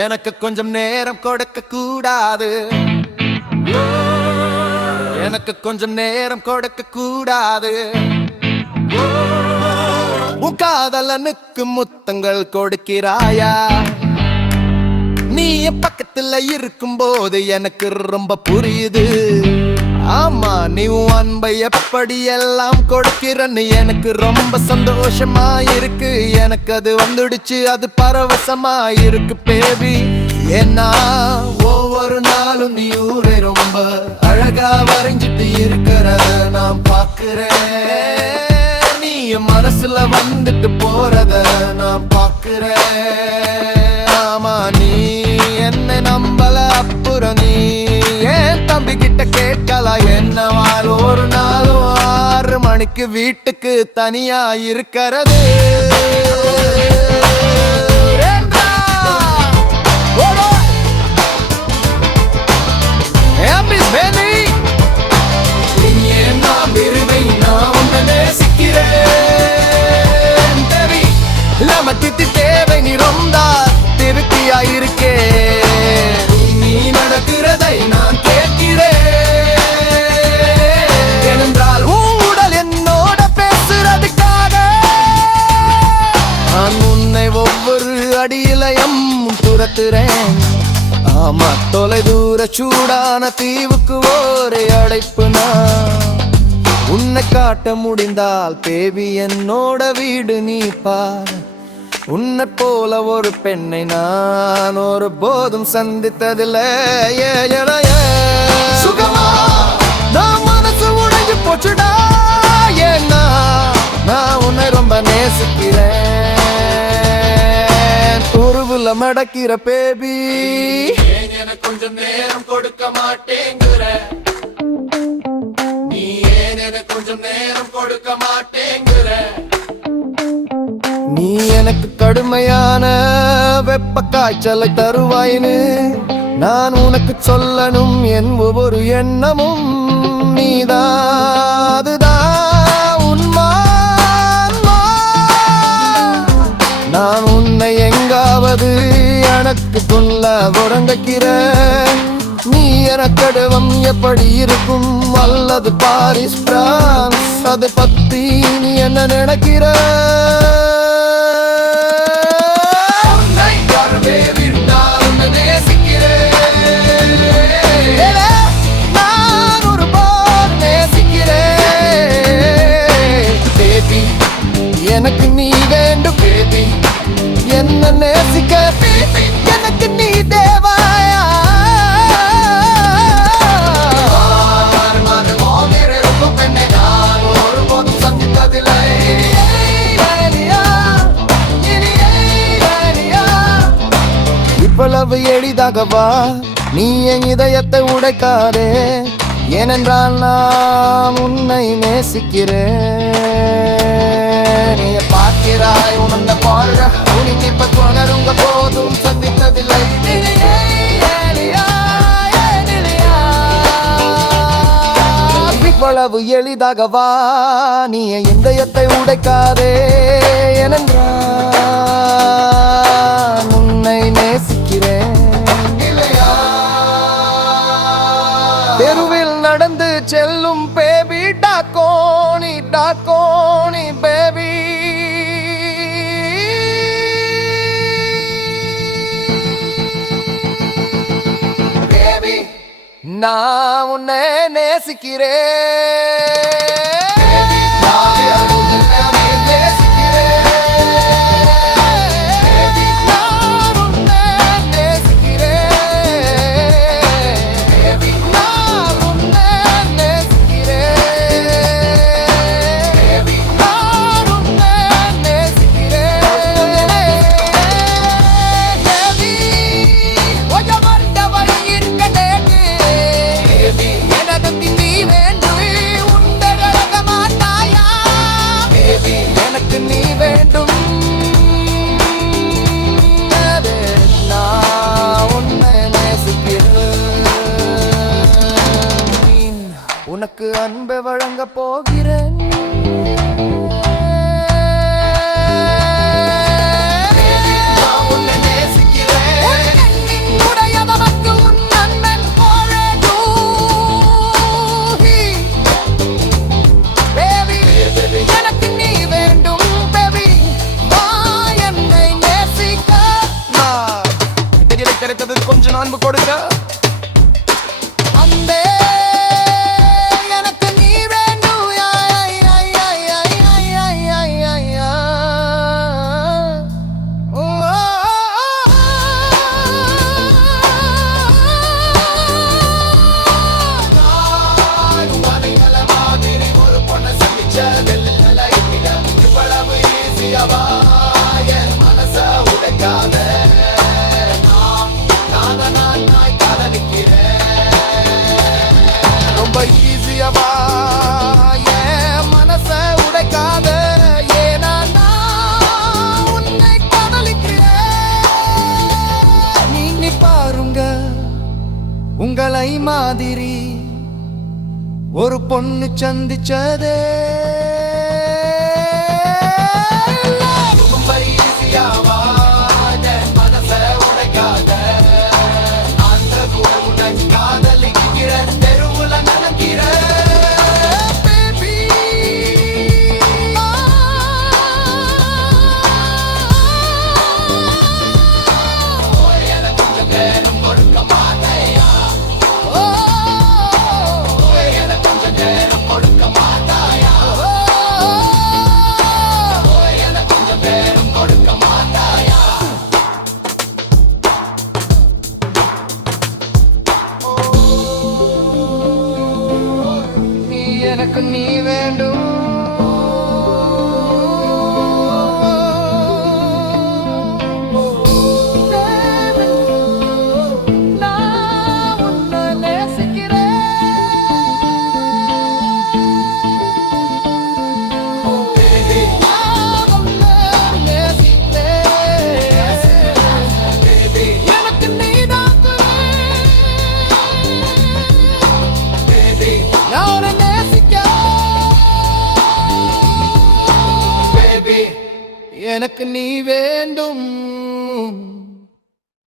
எனக்கு கொஞ்சம் நேரம் கொடுக்க கூடாது. எனக்கு கொஞ்சம் நேரம் கொடுக்க கூடாது. உன் காதலனுக்கு முத்தங்கள் கொடுக்கிறாயா? நீ என் பக்கத்துல இருக்கும் போது எனக்கு ரொம்ப புரியுது. ஆமா, நீ உன் அன்பை எப்படி எல்லாம் கொடுக்கிறன்னு எனக்கு ரொம்ப சந்தோஷமா இருக்கு. எனக்கு அது வந்துடுச்சு, அது பரவசமா இருக்கு பேபி. ஏன்னா ஒவ்வொரு நாளும் நீ ஊரை ரொம்ப அழகா வரைஞ்சிட்டு இருக்கிறத நான் பாக்குறேன். நீ என் மனசுல வந்துட்டு போறத நான் பாக்குறேன். ஆமா, நீ என்ன நம்பல, அப்புறம் நீ ஏன் தம்பி கிட்ட கேட்கலாம் என்னவால் ஒரு நாளும் 6 மணிக்கு வீட்டுக்கு தனியா இருக்கிறது. தேவை நீ ரொம்ப திருப்தியா இருக்கே. நீ நடக்கிறதை நான் கேட்கிறேன். ஏனென்றால் உடல் என்னோட பேசுறதுக்காக நான் உன்னை ஒவ்வொரு அடியிலையும் துரத்துறேன். ஆமா, தொலை தூர சூடான தீவுக்கு ஒரு அழைப்பு. நான் உன்னை காட்ட முடிந்தால் பேபி என்னோட வீடு நீ பார். உன்னை போல ஒரு பெண்ணை நான் ஒரு போதும் சந்தித்ததில்லை. சுகமா நான் மனசு உடைஞ்சு போச்சுடா. ஏன்னா நான் உன்னை ரொம்ப நேசிக்கிறேன். உருவுல மடக்கிற பேபி, எனக்கு கொஞ்சம் நேரம் கொடுக்க மாட்டேங்கிற. நீ ஏன் எனக்கு கொஞ்சம் நேரம் கொடுக்க மாட்டேங்கிற. நீ எனக்கு கடுமையான வெப்ப காய்ச்சலை தருவாயின்னு நான் உனக்கு சொல்லணும். என் ஒவ்வொரு எண்ணமும் நீதான், அதுதான் உன்மா. நான் உன்னை எங்காவது எனக்கு கொல்ல உறங்கிக்கிற. நீ எனக்கடுவம் எப்படி இருக்கும், அல்லது பாரிஸ் பிரான்ஸ், அதை பத்தி நீ என்ன நினைக்கிற? எனக்கு நீ வேண்டும் பேபி, என்ன நேசிக்க பேபி, எனக்கு நீ தேவாயா. நான் ஒருபோதும் சந்தித்ததில்லை. இவ்வளவு எளிதாகவா நீ என் இதயத்தை உடைக்காதே. ஏனென்றால் நான் உன்னை நேசிக்கிறேன். நீ பார்க்கிறாய் உணர்ந்த பாழ உனக்கு இப்ப தொடருங்க போதும் சந்தித்ததில்லை. இவ்வளவு எளிதாகவா நீ என் இதயத்தை உடைக்காதே. ஏனென்றால் உன்னை நேசிக்கிறேன். தெருவில் நடந்து செல்லும் பேபி, டாக்கோனி டாக்கோனி பேபி. பேபி, நான் உன்னை நேசிக்கிறேன். உனக்கு அன்பை வழங்க போகிறேன். நான் உன்னை நேசிக்கிறேன். கேட்டது கொஞ்சம் அன்பு கொடுக்க. அன்பே எனக்கு நீ வேண்டும். ஒரு பொண்ணை சந்திச்சதில் இவ்வளவு ஈஸியாவா என் மனச உடைக்காத. நான் காதலிக்கிறேன் ரொம்ப ஈஸியாவா என் மனச உடைக்காத. ஏன்னா நான் உன்னை காதலிக்கிறேன். நீ பாருங்க உங்களை மாதிரி ஒரு பொண்ணு சந்திச்சதே ரொம்ப ஈஸியாவா என் மனச உடைக்காத. அந்த உடன் காதலிக்கிற தெருவுல நடக்கிற எனக்கு நீ வேண்டும். நான் உன்னை நேசிக்கிறேன். நான் உன்னை நேசிக்கிறேன். எனக்கு நீதான் எனக்கு நீ வேண்டும்.